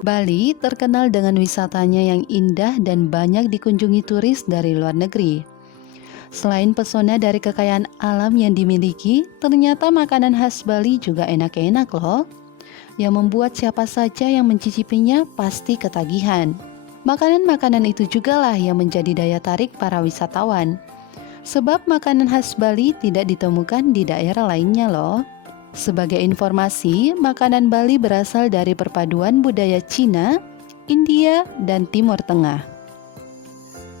Bali terkenal dengan wisatanya yang indah dan banyak dikunjungi turis dari luar negeri. Selain pesona dari kekayaan alam yang dimiliki, ternyata makanan khas Bali juga enak-enak loh, yang membuat siapa saja yang mencicipinya pasti ketagihan. Makanan-makanan itu juga lah yang menjadi daya tarik para wisatawan. Sebab makanan khas Bali tidak ditemukan di daerah lainnya loh. Sebagai informasi, makanan Bali berasal dari perpaduan budaya Cina, India, dan Timur Tengah.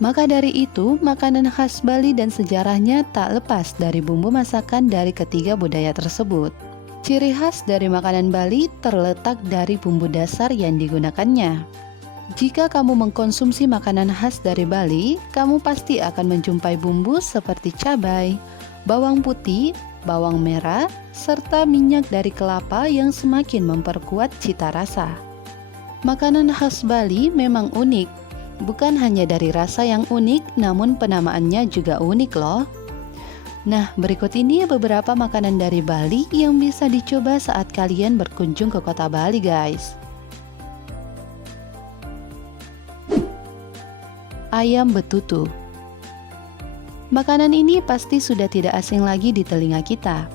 Maka dari itu, makanan khas Bali dan sejarahnya tak lepas dari bumbu masakan dari ketiga budaya tersebut. Ciri khas dari makanan Bali terletak dari bumbu dasar yang digunakannya. Jika kamu mengkonsumsi makanan khas dari Bali, kamu pasti akan menjumpai bumbu seperti cabai, bawang putih, bawang merah, serta minyak dari kelapa yang semakin memperkuat cita rasa. Makanan khas Bali memang unik, bukan hanya dari rasa yang unik, namun penamaannya juga unik loh. Nah, berikut ini beberapa makanan dari Bali yang bisa dicoba saat kalian berkunjung ke kota Bali, guys. Ayam betutu. Makanan ini pasti sudah tidak asing lagi di telinga kita.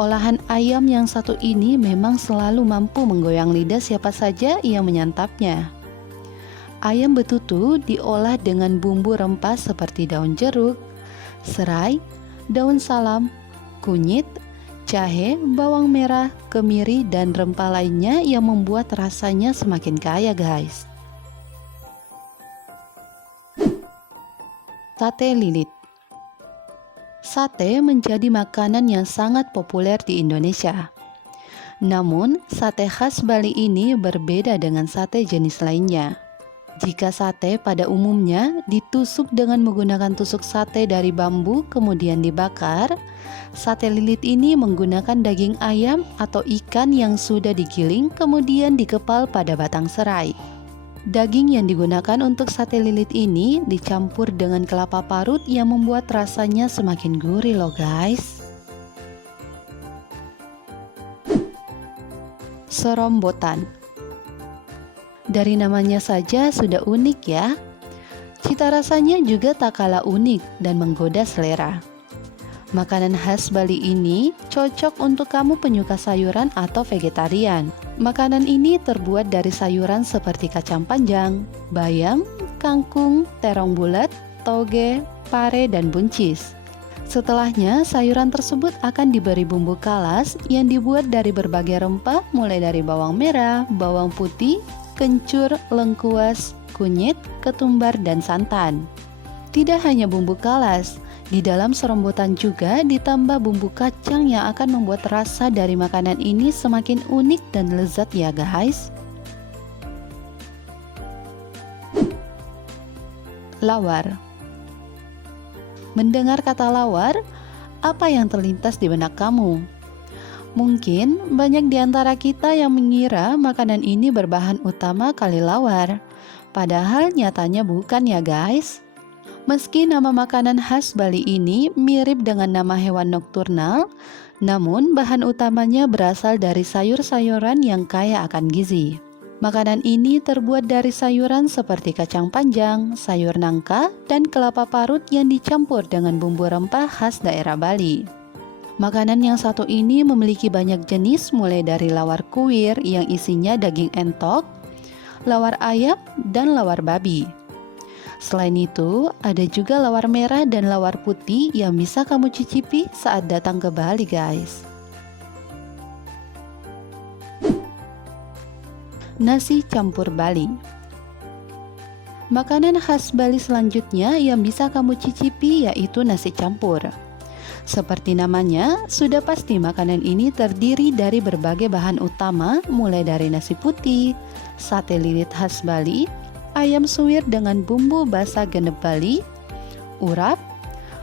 Olahan ayam yang satu ini memang selalu mampu menggoyang lidah siapa saja yang menyantapnya. Ayam betutu diolah dengan bumbu rempah seperti daun jeruk, serai, daun salam, kunyit, jahe, bawang merah, kemiri, dan rempah lainnya yang membuat rasanya semakin kaya, guys. Sate lilit. Sate menjadi makanan yang sangat populer di Indonesia. Namun, sate khas Bali ini berbeda dengan sate jenis lainnya. Jika sate pada umumnya ditusuk dengan menggunakan tusuk sate dari bambu kemudian dibakar, sate lilit ini menggunakan daging ayam atau ikan yang sudah digiling kemudian dikepal pada batang serai. Daging yang digunakan untuk sate lilit ini dicampur dengan kelapa parut yang membuat rasanya semakin gurih loh guys. Serombotan. Dari namanya saja sudah unik ya. Cita rasanya juga tak kalah unik dan menggoda selera. Makanan khas Bali ini cocok untuk kamu penyuka sayuran atau vegetarian. Makanan ini terbuat dari sayuran seperti kacang panjang, bayam, kangkung, terong bulat, toge, pare, dan buncis. Setelahnya, sayuran tersebut akan diberi bumbu kalas yang dibuat dari berbagai rempah mulai dari bawang merah, bawang putih, kencur, lengkuas, kunyit, ketumbar, dan santan. Tidak hanya bumbu kalas, di dalam serombotan juga ditambah bumbu kacang yang akan membuat rasa dari makanan ini semakin unik dan lezat ya guys. Lawar. Mendengar kata lawar, apa yang terlintas di benak kamu? Mungkin banyak di antara kita yang mengira makanan ini berbahan utama kali lawar. Padahal nyatanya bukan ya guys. Meski nama makanan khas Bali ini mirip dengan nama hewan nokturnal, namun bahan utamanya berasal dari sayur-sayuran yang kaya akan gizi. Makanan ini terbuat dari sayuran seperti kacang panjang, sayur nangka, dan kelapa parut yang dicampur dengan bumbu rempah khas daerah Bali. Makanan yang satu ini memiliki banyak jenis mulai dari lawar kuir yang isinya daging entok, lawar ayam, dan lawar babi. Selain itu, ada juga lawar merah dan lawar putih yang bisa kamu cicipi saat datang ke Bali, guys. Nasi campur Bali. Makanan khas Bali selanjutnya yang bisa kamu cicipi yaitu nasi campur. Seperti namanya, sudah pasti makanan ini terdiri dari berbagai bahan utama mulai dari nasi putih, sate lilit khas Bali, ayam suwir dengan bumbu basa genep Bali, urap,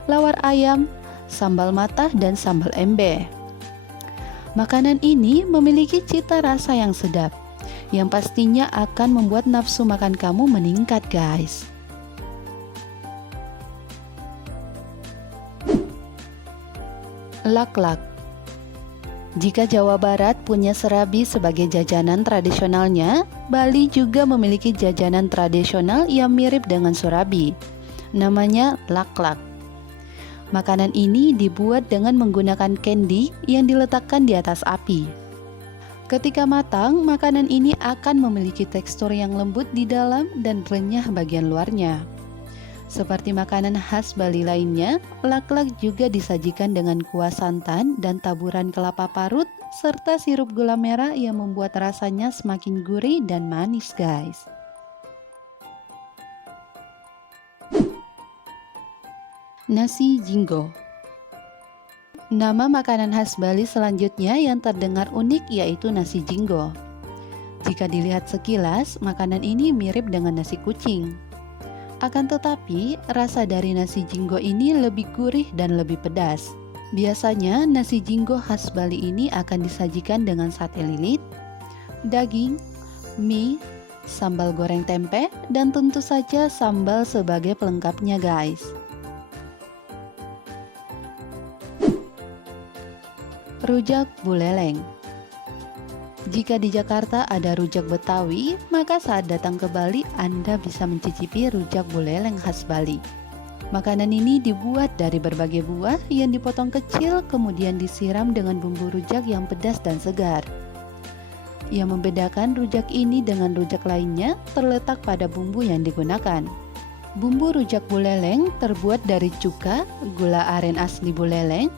lawar ayam, sambal matah, dan sambal embe. Makanan ini memiliki cita rasa yang sedap, yang pastinya akan membuat nafsu makan kamu meningkat guys. Lak-lak. Jika Jawa Barat punya serabi sebagai jajanan tradisionalnya, Bali juga memiliki jajanan tradisional yang mirip dengan surabi. Namanya laklak. Makanan ini dibuat dengan menggunakan kendi yang diletakkan di atas api. Ketika matang, makanan ini akan memiliki tekstur yang lembut di dalam dan renyah bagian luarnya. Seperti makanan khas Bali lainnya, laklak juga disajikan dengan kuah santan dan taburan kelapa parut serta sirup gula merah yang membuat rasanya semakin gurih dan manis, guys. Nasi jinggo. Nama makanan khas Bali selanjutnya yang terdengar unik yaitu nasi jinggo. Jika dilihat sekilas, makanan ini mirip dengan nasi kucing. Akan tetapi, rasa dari nasi jinggo ini lebih gurih dan lebih pedas. Biasanya, nasi jinggo khas Bali ini akan disajikan dengan sate lilit, daging, mie, sambal goreng tempe, dan tentu saja sambal sebagai pelengkapnya, guys. Rujak buleleng. Jika di Jakarta ada rujak Betawi, maka saat datang ke Bali Anda bisa mencicipi rujak buleleng khas Bali. Makanan ini dibuat dari berbagai buah yang dipotong kecil kemudian disiram dengan bumbu rujak yang pedas dan segar. Yang membedakan rujak ini dengan rujak lainnya terletak pada bumbu yang digunakan. Bumbu rujak buleleng terbuat dari cuka, gula aren asli buleleng,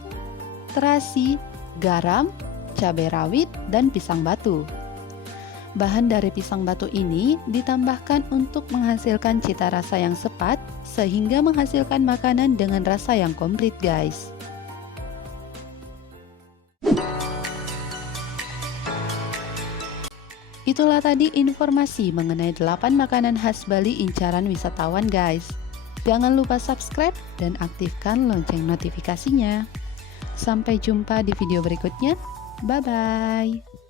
terasi, garam, cabai rawit, dan pisang batu. Bahan dari pisang batu ini ditambahkan untuk menghasilkan cita rasa yang sepat sehingga menghasilkan makanan dengan rasa yang komplit, guys. Itulah tadi informasi mengenai 8 makanan khas Bali incaran wisatawan, guys. Jangan lupa subscribe dan aktifkan lonceng notifikasinya. Sampai jumpa di video berikutnya. Bye-bye.